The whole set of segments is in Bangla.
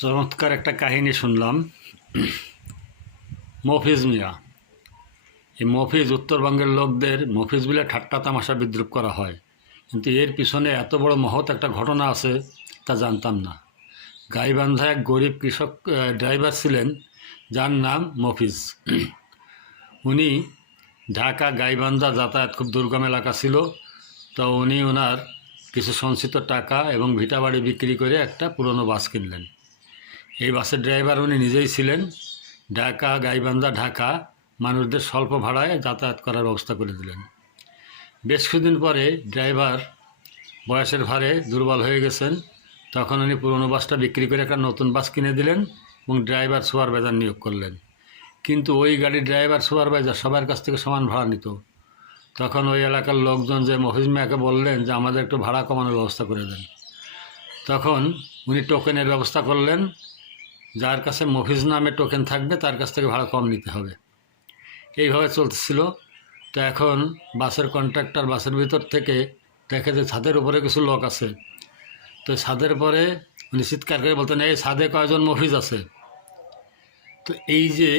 চমৎকার একটা কাহিনী শুনলাম। মফিজ মিয়া, এই মফিজ উত্তরবঙ্গের লোকদের মফিজ বলে ঠাট্টা তামাশা বিদ্রুপ করা হয়, কিন্তু এর পিছনে এত বড় মহৎ একটা ঘটনা আছে তা জানতাম না। গাইবান্ধা এক গরিব কৃষক ড্রাইভার ছিলেন যার নাম মফিজ। উনি ঢাকা গাইবান্ধা যাতায়াত, খুব দুর্গম এলাকা ছিল। তো উনি ওনার কিছু সঞ্চিত টাকা এবং ভিটা বাড়ি বিক্রি করে একটা পুরনো বাস কিনলেন। এই বাসের ড্রাইভার উনি নিজেই ছিলেন। ঢাকা গাইবান্ধা ঢাকা মানুষদের স্বল্প ভাড়ায় যাতায়াত করার ব্যবস্থা করে দিলেন। বেশ কিছুদিন পরে ড্রাইভার বয়সের ভারে দুর্বল হয়ে গেছেন। তখন উনি পুরনো বাসটা বিক্রি করে একটা নতুন বাস কিনে দিলেন এবং ড্রাইভার সুপারভাইজার নিয়োগ করলেন। কিন্তু ওই গাড়ির ড্রাইভার সুপারভাইজার সবার কাছ থেকে সমান ভাড়া নিত। তখন ওই এলাকার লোকজন যে মফিজ মিয়াকে বললেন যে আমাদের একটু ভাড়া কমানোর ব্যবস্থা করে দেন। তখন উনি টোকেনের ব্যবস্থা করলেন, যার কাছে মফিজ নামে টোকেন থাকবে তার কাছ থেকে ভাড়া কম নিতে হবে। এইভাবে চলতেছিল। তো এখন বাসের কন্ট্রাক্টর বাসের ভিতর থেকে দেখে যে ছাদের উপরে কিছু লোক আছে। তো ছাদের পরে উনি চিৎকার করে বলতেন, এই ছাদে কয়জন মফিজ আছে। তো এই যে,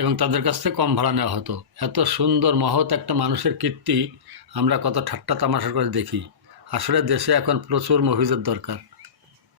এবং তাদের কাছ থেকে কম ভাড়া নেওয়া হতো। এত সুন্দর মহৎ একটা মানুষের কীর্তি আমরা কত ঠাট্টা তামাশা করে দেখি। আসলে দেশে এখন প্রচুর মফিজের দরকার।